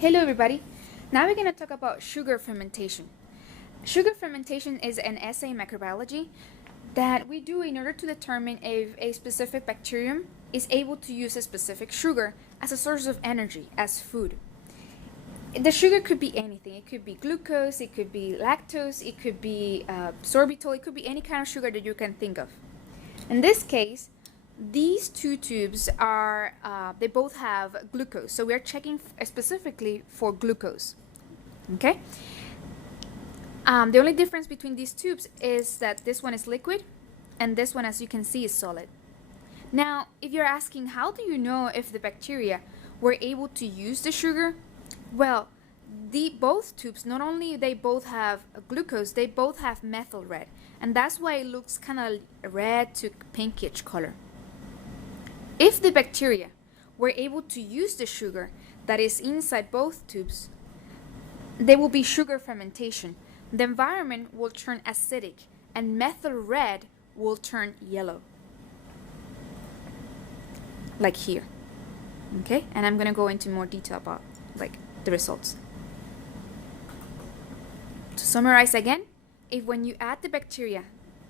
Hello everybody. Now we're going to talk about sugar fermentation. Sugar fermentation is an assay in microbiology that we do in order to determine if a specific bacterium is able to use a specific sugar as a source of energy, as food. The sugar could be anything. It could be glucose, it could be lactose, it could be sorbitol, it could be any kind of sugar that you can think of. In this case, these two tubes are, they both have glucose. So we're checking specifically for glucose, okay? The only difference between these tubes is that this one is liquid and this one, as you can see, is solid. Now, if you're asking, how do you know if the bacteria were able to use the sugar? Well, both tubes, not only they both have glucose, they both have methyl red. And that's why it looks kind of red to pinkish color. If the bacteria were able to use the sugar that is inside both tubes, there will be sugar fermentation. The environment will turn acidic and methyl red will turn yellow. Like here. Okay? And I'm going to go into more detail about the results. To summarize again, if when you add the bacteria,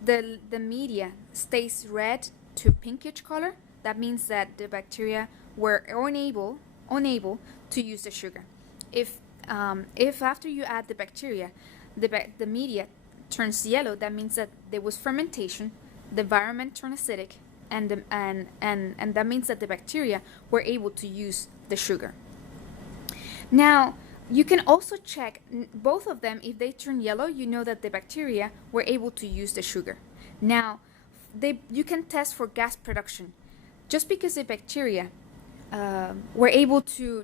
the media stays red to pinkish color, that means that the bacteria were unable to use the sugar. If after you add the bacteria, the media turns yellow, that means that there was fermentation, the environment turned acidic, and that means that the bacteria were able to use the sugar. Now, you can also check both of them. If they turn yellow, you know that the bacteria were able to use the sugar. Now, you can test for gas production. Just because bacteria were able to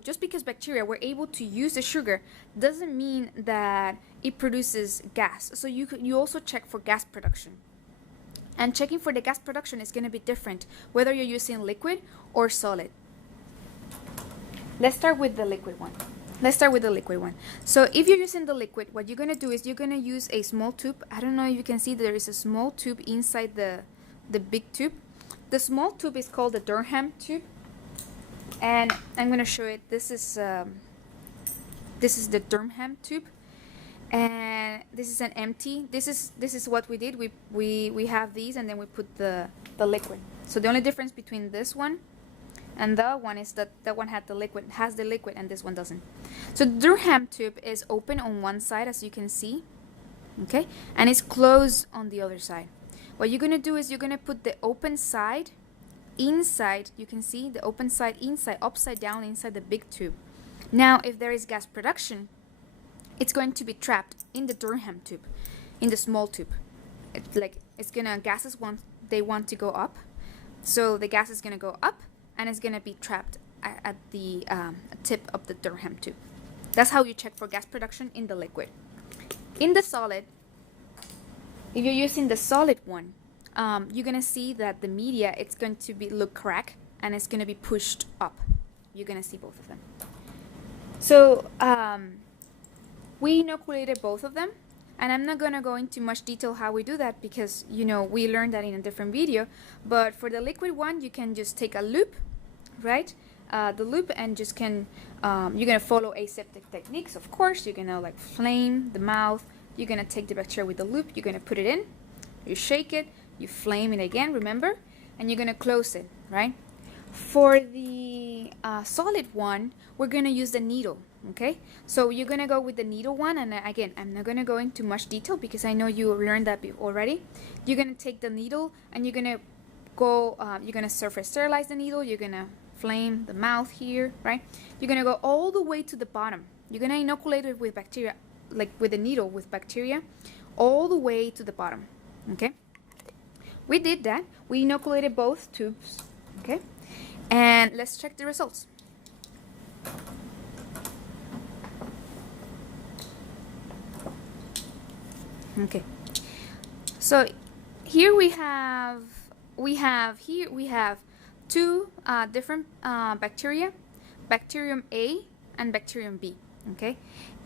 use the sugar doesn't mean that it produces gas. So you also check for gas production. And checking for the gas production is going to be different whether you're using liquid or solid. Let's start with the liquid one. So if you're using the liquid, what you're going to do is you're going to use a small tube. I don't know if you can see there is a small tube inside the big tube. The small tube is called the Durham tube, and I'm going to show it. This is the Durham tube, and this is an empty. This is what we did. We have these, and then we put the liquid. So the only difference between this one and the one is that one has the liquid, and this one doesn't. So the Durham tube is open on one side, as you can see, okay, and it's closed on the other side. What you're going to do is you're going to put the open side inside. You can see the open side inside, upside down inside the big tube. Now, if there is gas production, it's going to be trapped in the Durham tube, in the small tube. Gases want to go up. So the gas is going to go up and it's going to be trapped at the tip of the Durham tube. That's how you check for gas production in the liquid. In the solid, if you're using the solid one, you're going to see that the media, it's going to look cracked and it's going to be pushed up. You're going to see both of them. So we inoculated both of them, and I'm not going to go into much detail how we do that because, we learned that in a different video. But for the liquid one, you can just take a loop, right? The loop, and just you're going to follow aseptic techniques, of course. You're going to flame the mouth. You're going to take the bacteria with the loop, you're going to put it in, you shake it, you flame it again, remember? And you're going to close it, right? For the solid one, we're going to use the needle, okay? So you're going to go with the needle one, and again, I'm not going to go into much detail because I know you learned that already. You're going to take the needle, and you're going to you're going to surface sterilize the needle, you're going to flame the mouth here, right? You're going to go all the way to the bottom. You're going to inoculate it with bacteria, with a needle with bacteria, all the way to the bottom, okay? We did that. We inoculated both tubes, okay? And let's check the results. Okay. So here we have two different bacteria, bacterium A and bacterium B, okay?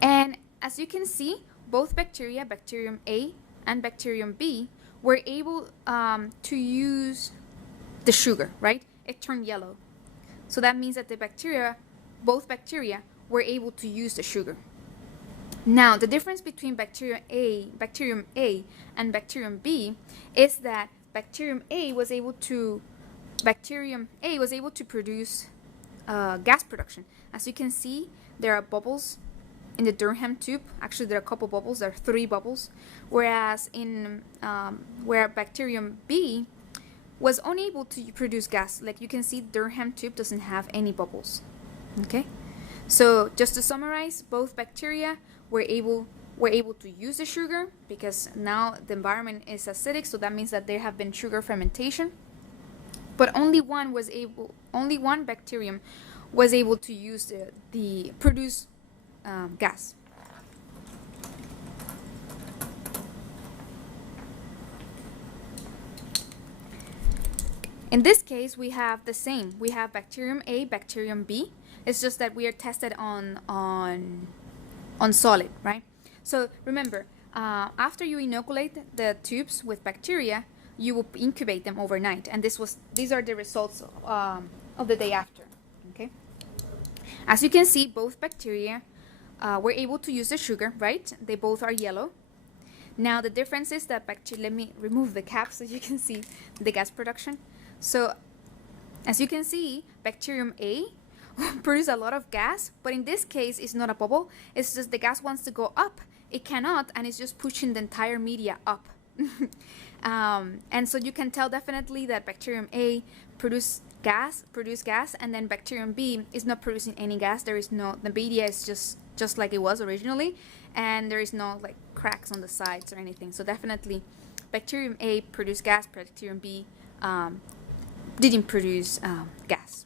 And as you can see, both bacteria, bacterium A and bacterium B, were able to use the sugar, right? It turned yellow. So that means that both bacteria were able to use the sugar. Now, the difference between bacterium A and bacterium B is that bacterium A was able to produce gas production. As you can see, there are bubbles in the Durham tube. Actually, there are a couple bubbles. There are 3 bubbles. Whereas where bacterium B was unable to produce gas, like you can see, Durham tube doesn't have any bubbles. Okay, so just to summarize, both bacteria were able to use the sugar because now the environment is acidic, so that means that there have been sugar fermentation. But only one bacterium was able to use the produce gas. In this case, we have the same. We have bacterium A, bacterium B. It's just that we are tested on solid, right? So remember, after you inoculate the tubes with bacteria, you will incubate them overnight, and these are the results of the day after. Okay. As you can see, both bacteria were able to use the sugar, right? They both are yellow. Now the difference is that let me remove the cap so you can see the gas production. So as you can see, bacterium A produce a lot of gas, but in this case it's not a bubble, it's just the gas wants to go up, it cannot, and it's just pushing the entire media up. And so you can tell definitely that bacterium A produce gas, and then bacterium B is not producing any gas. There is no, the media is just like it was originally, and there is no like cracks on the sides or anything. So definitely bacterium A produced gas, bacterium B didn't produce gas.